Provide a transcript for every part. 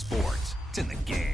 sports. It's in the game.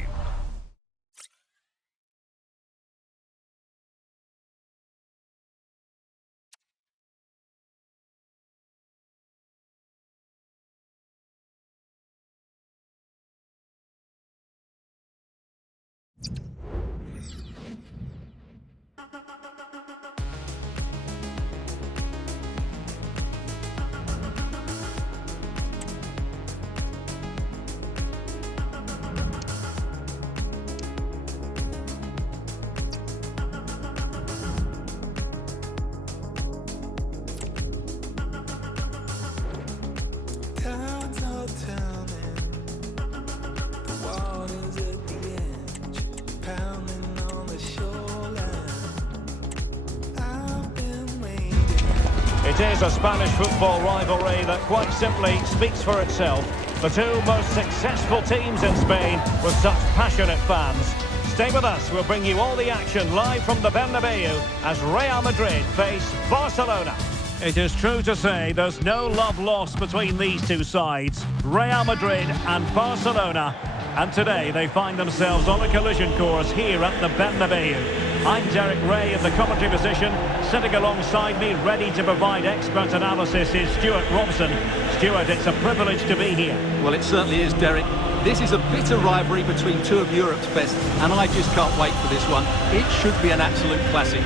It is a Spanish football rivalry that quite simply speaks for itself. The two most successful teams in Spain with such passionate fans. Stay with us, we'll bring you all the action live from the Bernabeu as Real Madrid face Barcelona. It is true to say there's no love lost between these two sides, Real Madrid and Barcelona. And today they find themselves on a collision course here at the Bernabeu. I'm Derek Ray in the commentary position. Sitting alongside me, ready to provide expert analysis, is Stuart Robson. Stuart, it's a privilege to be here. Well, it certainly is, Derek. This is a bitter rivalry between two of Europe's best, and I just can't wait for this one. It should be an absolute classic.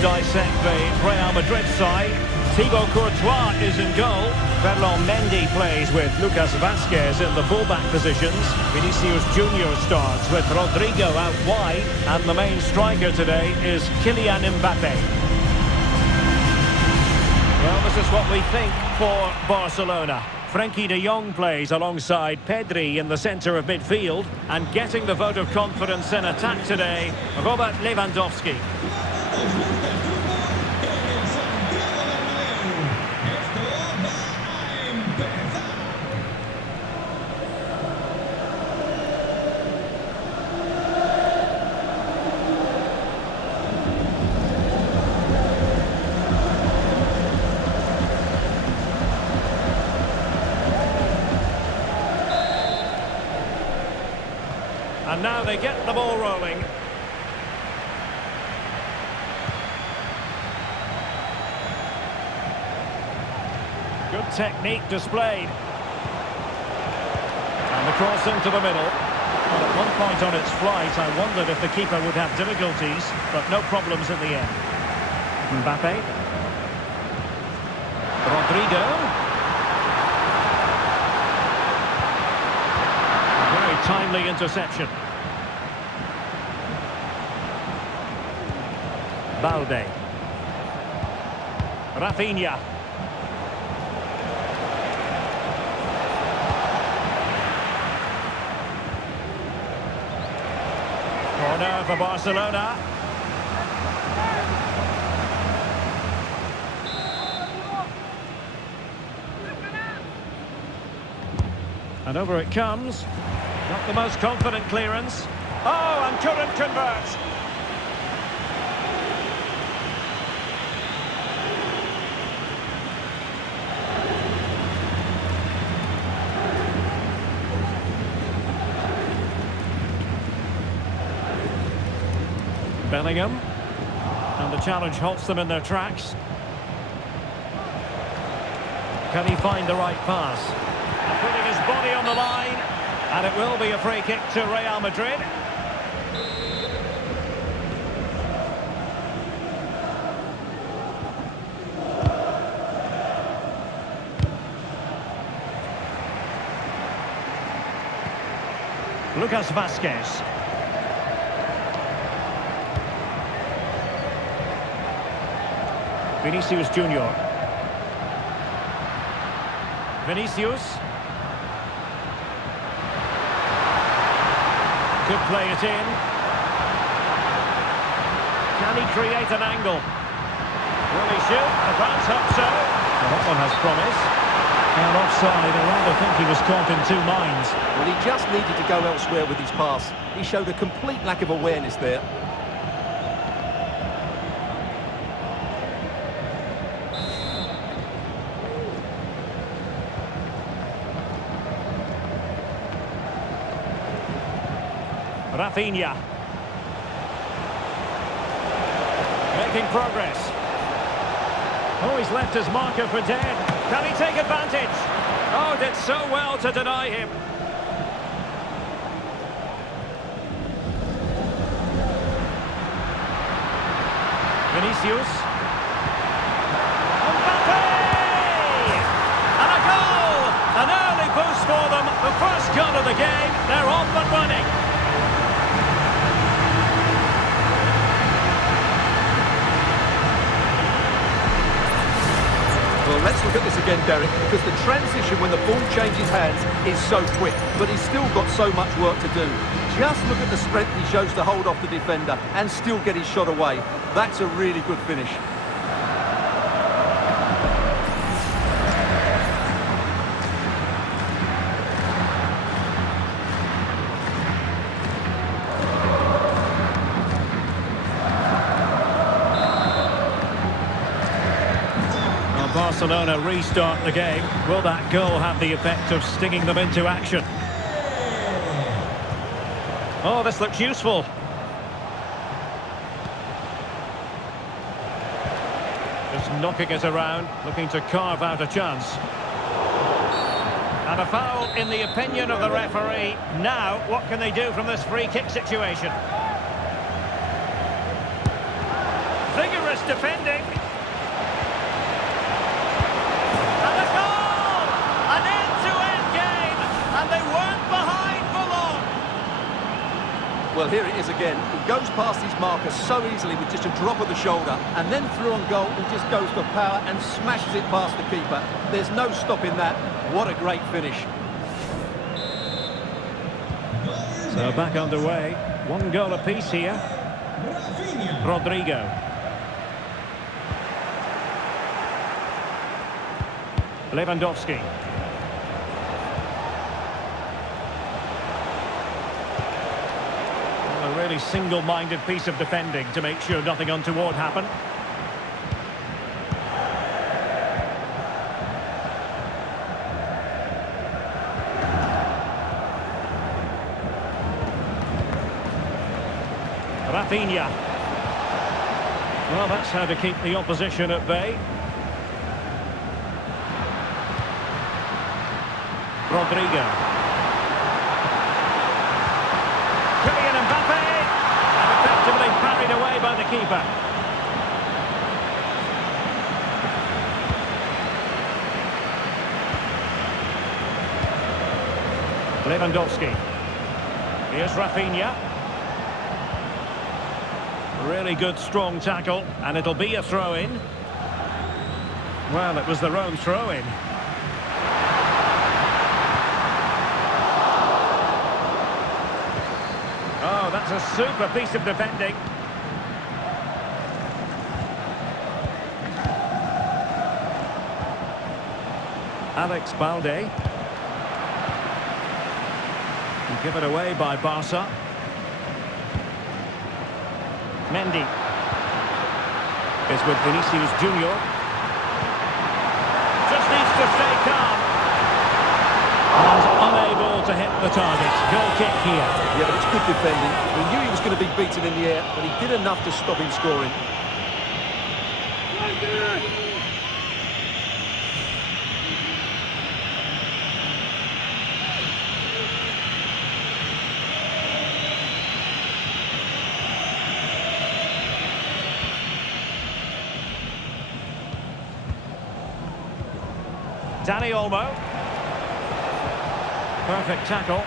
Dissect the Real Madrid side. Thibaut Courtois is in goal. Ferland Mendy plays with Lucas Vazquez in the fullback positions. Vinicius Junior starts with Rodrigo out wide. And the main striker today is Kylian Mbappe. Well, this is what we think for Barcelona. Frenkie de Jong plays alongside Pedri in the centre of midfield. And getting the vote of confidence in attack today, Robert Lewandowski. And now they get the ball rolling. Good technique displayed. And the cross into the middle. Well, at one point on its flight, I wondered if the keeper would have difficulties, but no problems in the end. Mbappe. Rodrigo. Very timely interception. Balde. Rafinha. Corner for Barcelona. And over it comes. Not the most confident clearance. Oh, and couldn't convert. Bellingham, and the challenge halts them in their tracks. Can he find the right pass? And putting his body on the line, and it will be a free kick to Real Madrid. Lucas Vasquez. Vinicius Junior. Vinicius. Could play it in. Can he create an angle? Will he shoot? The fans hope so. Well, that one has promise. And offside, I rather think he was caught in two minds. Well, he just needed to go elsewhere with his pass. He showed a complete lack of awareness there. Rafinha. Making progress. Oh, he's left his marker for dead. Can he take advantage? Oh, did so well to deny him. Vinicius. Mbappe! And a goal! An early boost for them. The first goal of the game. They're off and running. Well, let's look at this again, Derek, because the transition when the ball changes hands is so quick, but he's still got so much work to do. Just look at the strength he shows to hold off the defender and still get his shot away. That's a really good finish. Barcelona restart the game. Will that goal have the effect of stinging them into action? Oh, this looks useful. Just knocking it around, looking to carve out a chance. And a foul in the opinion of the referee. Now, what can they do from this free kick situation? Vigorous defending. Well, here it is again. He goes past his marker so easily with just a drop of the shoulder, and then through on goal, he just goes for power and smashes it past the keeper. There's no stopping that. What a great finish. So back underway. One goal apiece here. Rodrigo. Lewandowski. A really single-minded piece of defending to make sure nothing untoward happened. Rafinha. Well, that's how to keep the opposition at bay. Rodrigo. Parried away by the keeper. Lewandowski. Here's Rafinha. Really good, strong tackle, and it'll be a throw-in. Well, it was their own throw-in. Oh, that's a super piece of defending. Alex Balde. Given away by Barca. Mendy is with Vinicius Junior. Just needs to stay calm. And unable to hit the target. Goal kick here. Yeah, but it's good defending. We knew he was going to be beaten in the air, but he did enough to stop him scoring. Dani Olmo. Perfect tackle.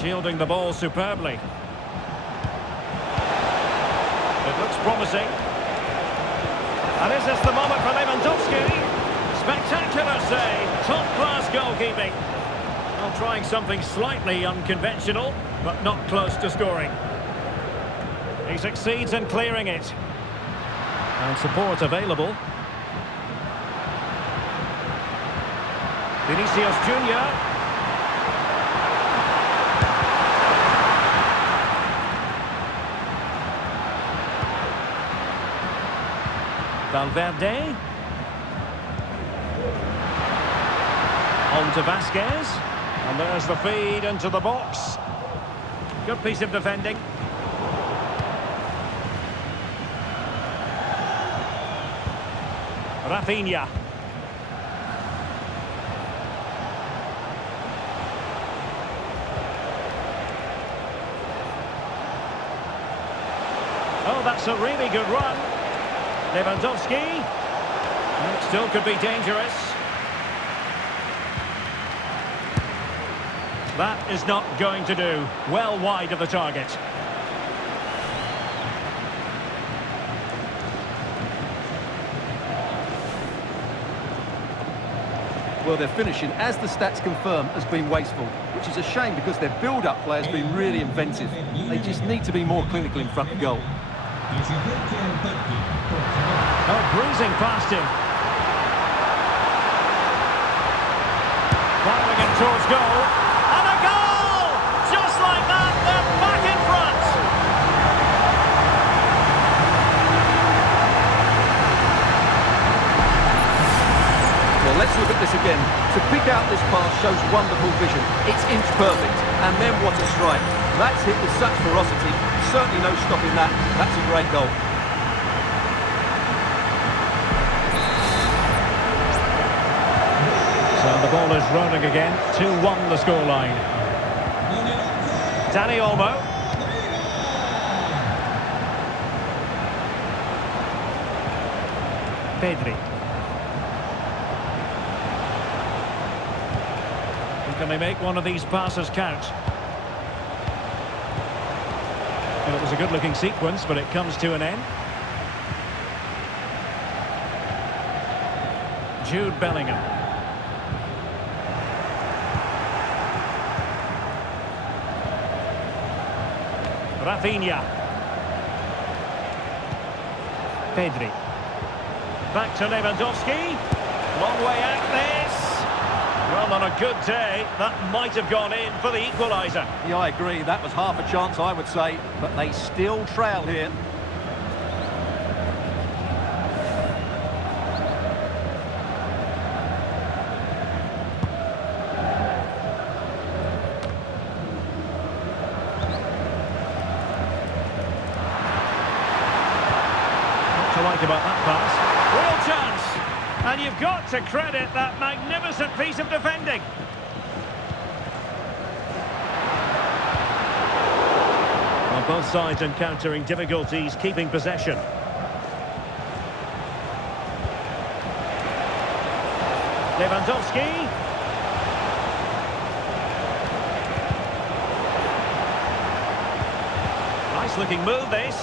Shielding the ball superbly. It looks promising. And this is the moment for Lewandowski. Spectacular save. Top-class goalkeeping. Well, trying something slightly unconventional, but not close to scoring. He succeeds in clearing it. And support available. Vinicius Junior. Valverde. On to Vasquez. And there's the feed into the box. Good piece of defending. Rafinha. Oh, that's a really good run. Lewandowski. It still could be dangerous. That is not going to do. Well wide of the target. Well, their finishing, as the stats confirm, has been wasteful, which is a shame because their build-up play has been really inventive. They just need to be more clinical in front of goal. Oh, breezing past him. Firing it towards goal. And a goal! Just like that, they're back in front. Well, let's look at this again. To pick out this pass shows wonderful vision. It's inch perfect. And then what a strike. That's hit with such ferocity. Certainly no stopping that. That's a great goal. So the ball is rolling again. 2-1 the scoreline. Dani Olmo. Pedri. Can they make one of these passes count? Well, it was a good-looking sequence, but it comes to an end. Jude Bellingham. Rafinha. Pedri. Back to Lewandowski. Long way out this. Well, on a good day, that might have gone in for the equaliser. Yeah, I agree. That was half a chance, I would say. But they still trail here. What to like about that pass? Real chance! And you've got to credit that magnificent piece of defending. Well, both sides encountering difficulties keeping possession. Lewandowski. Nice looking move this.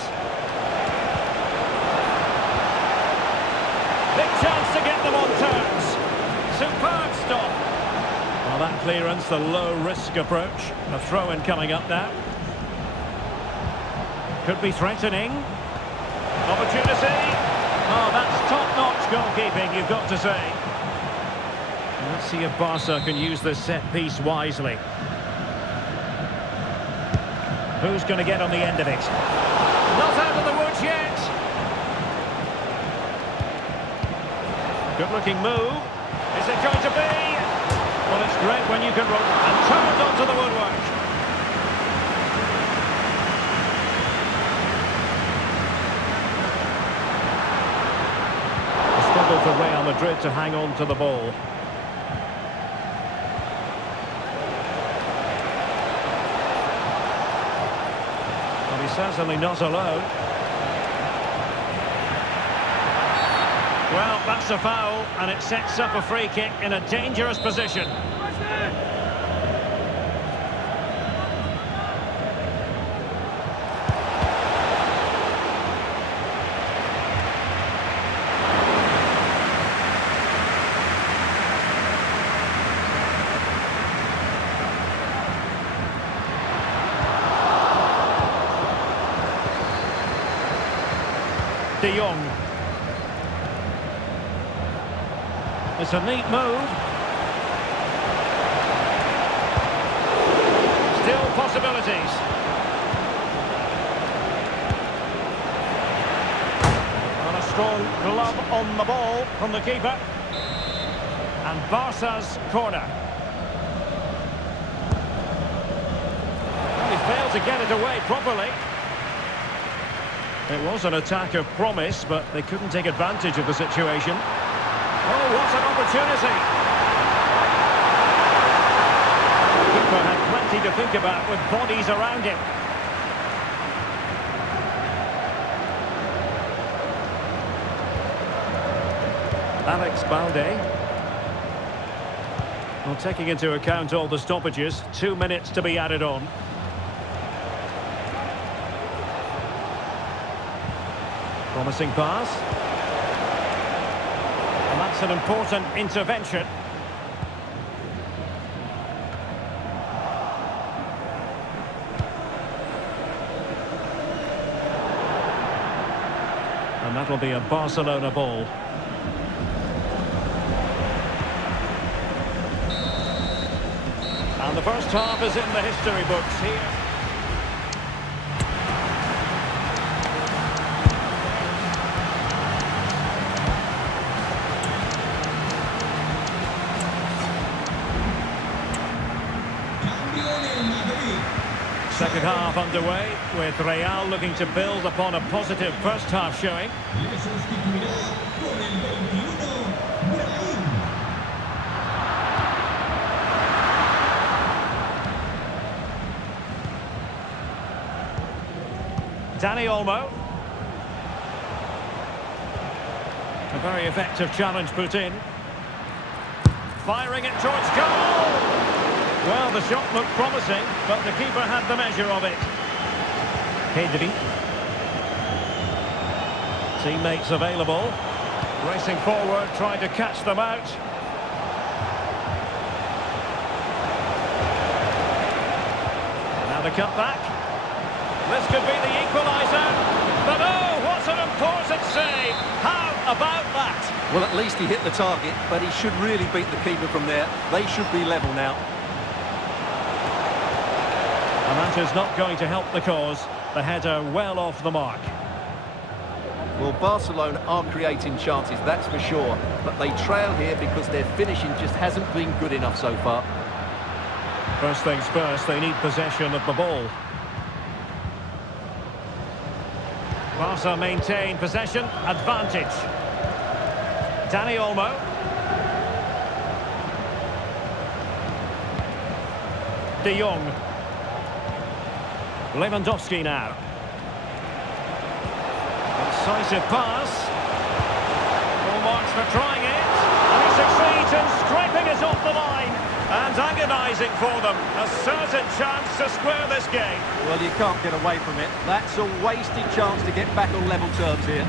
Big chance to get them on terms. Superb stop. Well, that clearance, the low-risk approach. A throw-in coming up now. Could be threatening. Opportunity. Oh, that's top-notch goalkeeping, you've got to say. Let's see if Barca can use this set-piece wisely. Who's going to get on the end of it? Not out of the woods yet. Good-looking move. Is it going to be? Well, it's great when you can roll and turned onto the woodwork. A struggle for Real Madrid to hang on to the ball. Well, he's certainly not alone. Well, that's a foul, and it sets up a free kick in a dangerous position. De Jong. It's a neat move. Still possibilities. And a strong glove on the ball from the keeper. And Barca's corner. Well, he failed to get it away properly. It was an attack of promise, but they couldn't take advantage of the situation. Oh, what an opportunity! The keeper had plenty to think about with bodies around him. Alex Balde. Well, taking into account all the stoppages, 2 minutes to be added on. Promising pass. And that's an important intervention. And that'll be a Barcelona ball. And the first half is in the history books here. Second half underway, with Real looking to build upon a positive first half showing. Dani Olmo. A very effective challenge put in. Firing it towards goal! Well, the shot looked promising, but the keeper had the measure of it. Pedri. Teammates available. Racing forward, trying to catch them out. Now the cut back. This could be the equaliser. But oh, what an important save! How about that? Well, at least he hit the target, but he should really beat the keeper from there. They should be level now. And that is not going to help the cause. The header well off the mark. Well, Barcelona are creating chances, that's for sure. But they trail here because their finishing just hasn't been good enough so far. First things first, they need possession of the ball. Barca maintain possession, advantage. Dani Olmo. De Jong. Lewandowski now. Incisive pass. Full marks for trying it. And he succeeds in scraping it off the line. And agonising for them. A certain chance to square this game. Well, you can't get away from it. That's a wasted chance to get back on level terms here.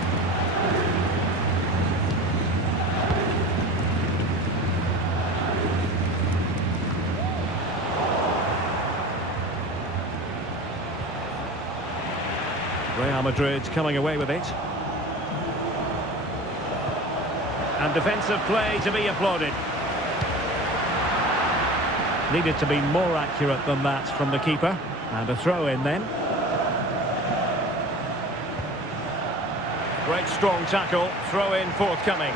Real Madrid coming away with it. And defensive play to be applauded. Needed to be more accurate than that from the keeper. And a throw in then. Great strong tackle, throw in forthcoming.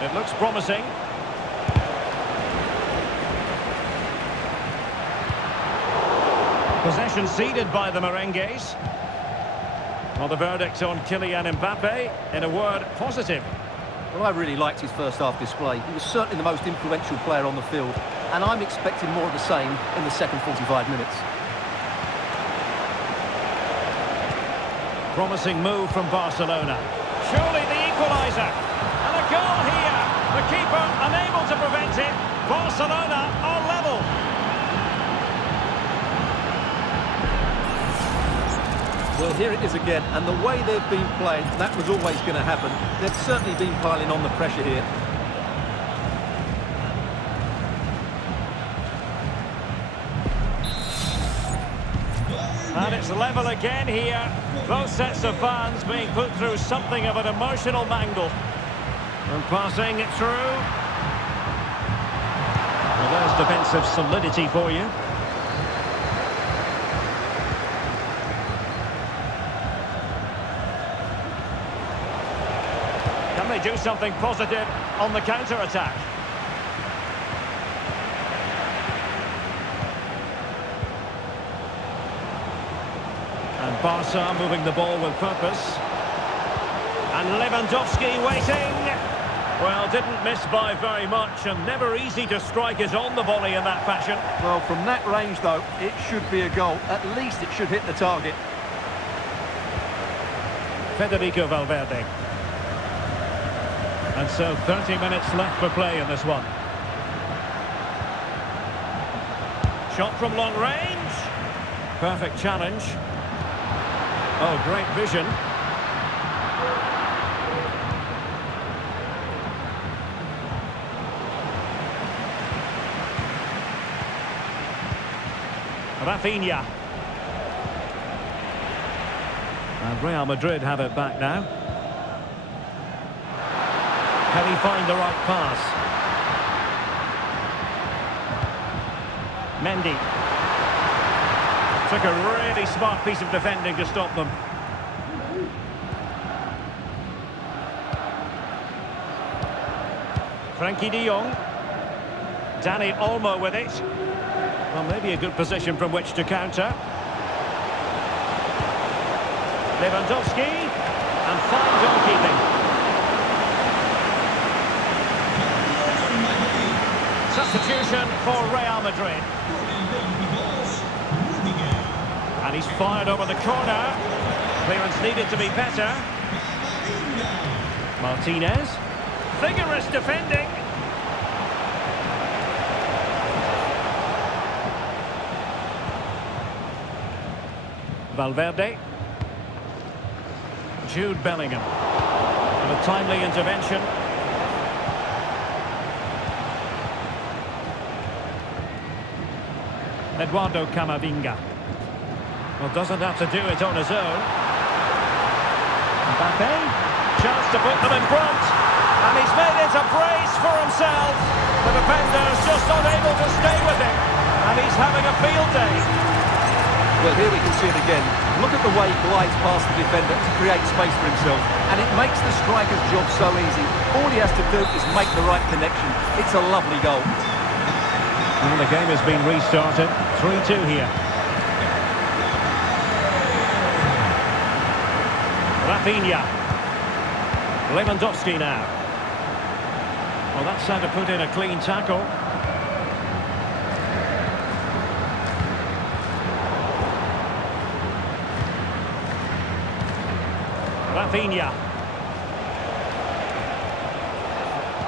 It looks promising. Possession ceded by the Merengues. Well, the verdict on Kylian Mbappe, in a word, positive. Well, I really liked his first half display. He was certainly the most influential player on the field, and I'm expecting more of the same in the second 45 minutes. Promising move from Barcelona. Surely the equaliser. And a goal here. The keeper unable to prevent it. Barcelona are level. Well, here it is again, and the way they've been playing, that was always going to happen. They've certainly been piling on the pressure here. And it's level again here. Both sets of fans being put through something of an emotional mangle. And passing it through. Well, there's defensive solidity for you. Can they do something positive on the counter-attack? And Barca moving the ball with purpose. And Lewandowski waiting. Well, didn't miss by very much, and never easy to strike it on the volley in that fashion. Well, from that range, though, it should be a goal. At least it should hit the target. Federico Valverde. And so 30 minutes left for play in this one. Shot from long range. Perfect challenge. Oh, great vision. Rafinha. And Real Madrid have it back now. Can he find the right pass? Mendy. Took a really smart piece of defending to stop them. Frankie de Jong. Dani Olmo with it. Well, maybe a good position from which to counter. Lewandowski. And fine goalkeeping. Substitution for Real Madrid. And he's fired over the corner. Clearance needed to be better. Martinez. Vigorous defending. Valverde. Jude Bellingham. And a timely intervention. Eduardo Camavinga. Well, doesn't have to do it on his own. Mbappe. Chance to put them in front. And he's made it a brace for himself. The defender's just unable to stay with him. And he's having a field day. Well, here we can see it again. Look at the way he glides past the defender to create space for himself. And it makes the striker's job so easy. All he has to do is make the right connection. It's a lovely goal. Well, the game has been restarted. 3-2 here. Rafinha. Lewandowski now. Well, that's how to put in a clean tackle. Rafinha.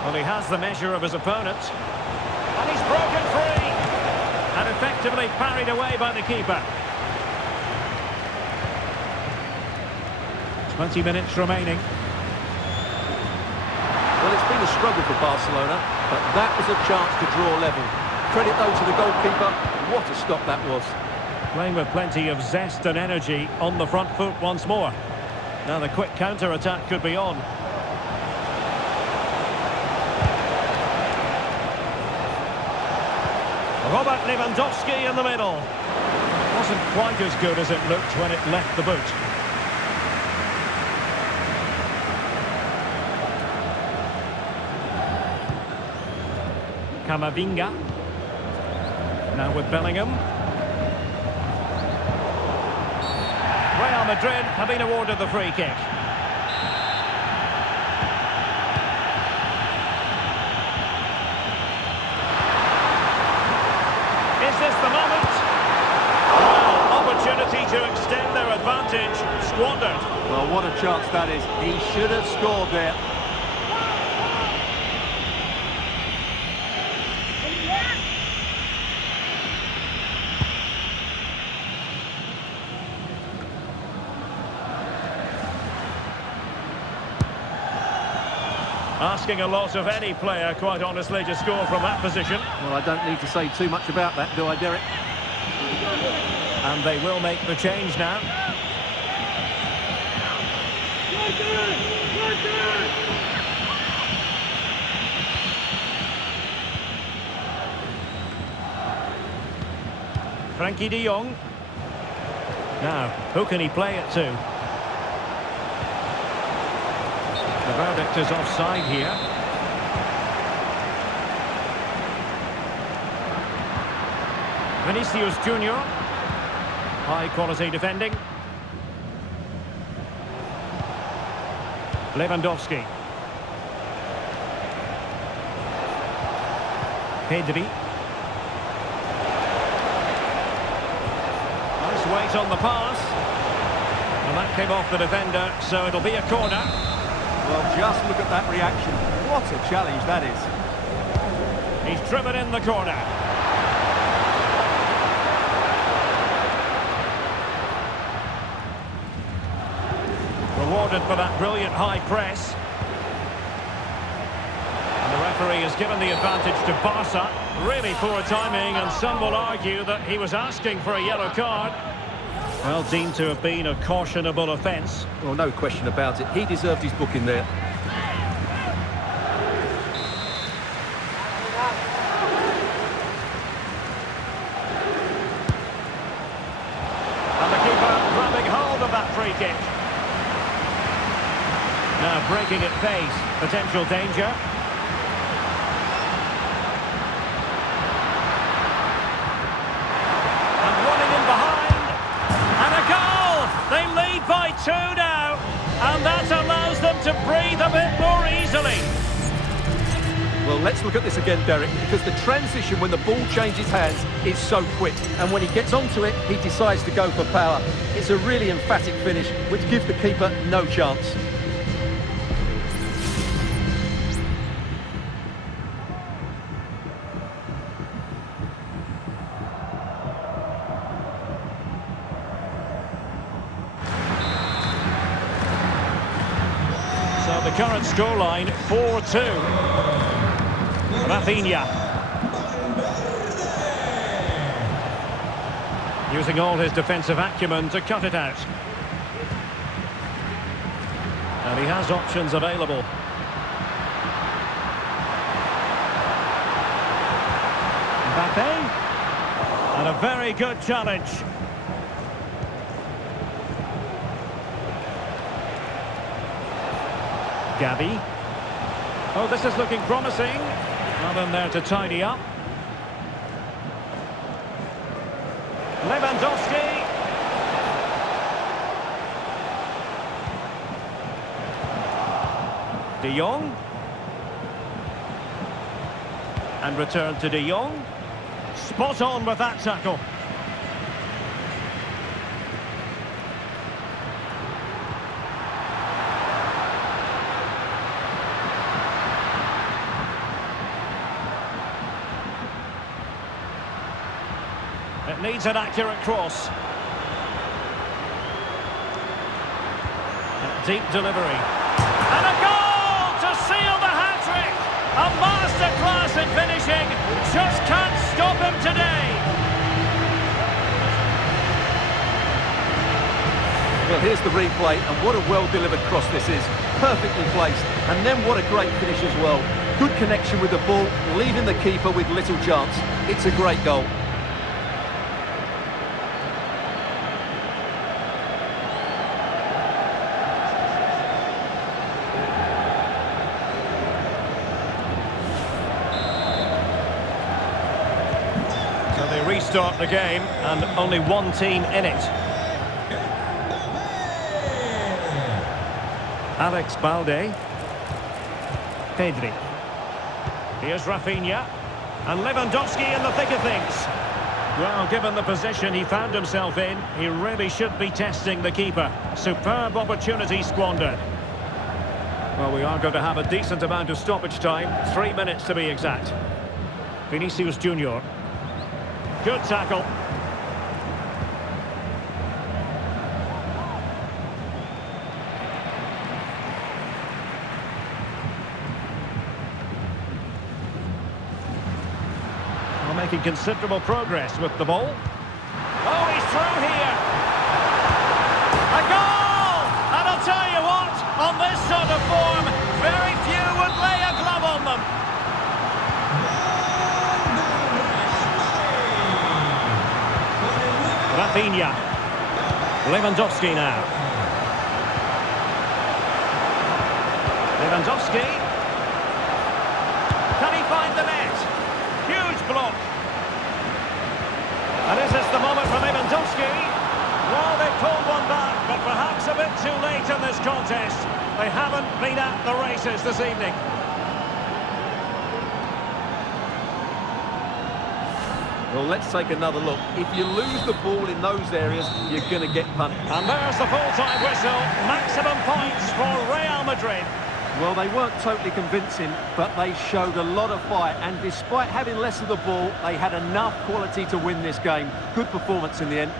Well, he has the measure of his opponent. And he's broken free. And effectively parried away by the keeper. 20 minutes remaining. Well, it's been a struggle for Barcelona, but that was a chance to draw level. Credit, though, to the goalkeeper. What a stop that was. Playing with plenty of zest and energy on the front foot once more. Now the quick counter-attack could be on. Robert Lewandowski in the middle. Wasn't quite as good as it looked when it left the boot. Camavinga. Now with Bellingham. Real Madrid have been awarded the free kick. Is this the moment? Well, opportunity to extend their advantage, squandered. Well, what a chance that is. He should have scored there. Asking a lot of any player, quite honestly, to score from that position. Well, I don't need to say too much about that, do I, Derek? And they will make the change now. Frankie de Jong. Now, who can he play it to? The verdict is offside here. Vinicius Junior. High quality defending. Lewandowski. Pedri. Nice weight on the pass. And that came off the defender, so it'll be a corner. Well, just look at that reaction. What a challenge that is. He's driven in the corner. Rewarded for that brilliant high press. And the referee has given the advantage to Barca. Really poor timing, and some will argue that he was asking for a yellow card. Well, deemed to have been a cautionable offence. Well, no question about it. He deserved his booking there. And the keeper grabbing hold of that free kick. Now breaking at pace, potential danger. And running in behind. And a goal! They lead by 2 now. And that allows them to breathe a bit more easily. Well, let's look at this again, Derek, because the transition when the ball changes hands is so quick. And when he gets onto it, he decides to go for power. It's a really emphatic finish, which gives the keeper no chance. So the current scoreline, 4-2. Rafinha. Using all his defensive acumen to cut it out. And he has options available. Mbappe. And a very good challenge. Gavi. Oh, this is looking promising. Nothing there to tidy up. Lewandowski. De Jong. And return to De Jong. Spot on with that tackle. It needs an accurate cross. A deep delivery. And a goal to seal the hat-trick! A masterclass in finishing. Just can't stop him today. Well, here's the replay, and what a well-delivered cross this is. Perfectly placed. And then what a great finish as well. Good connection with the ball, leaving the keeper with little chance. It's a great goal. So they restart the game, and only one team in it. Alex Balde. Pedri. Here's Rafinha. And Lewandowski in the thick of things. Well, given the position he found himself in, he really should be testing the keeper. Superb opportunity squandered. Well, we are going to have a decent amount of stoppage time. 3 minutes to be exact. Vinicius Junior. Good tackle. Well, making considerable progress with the ball. Oh, he's through On this sort of form, very few would lay a glove on them. Rafinha. Lewandowski now. Lewandowski. Can he find the net? Huge block. And is this the moment for Lewandowski? Well, they pulled one back, but perhaps a bit too late in this contest. They haven't been at the races this evening. Well, let's take another look. If you lose the ball in those areas, you're going to get punished. And there's the full-time whistle. Maximum points for Real Madrid. Well, they weren't totally convincing, but they showed a lot of fight. And despite having less of the ball, they had enough quality to win this game. Good performance in the end.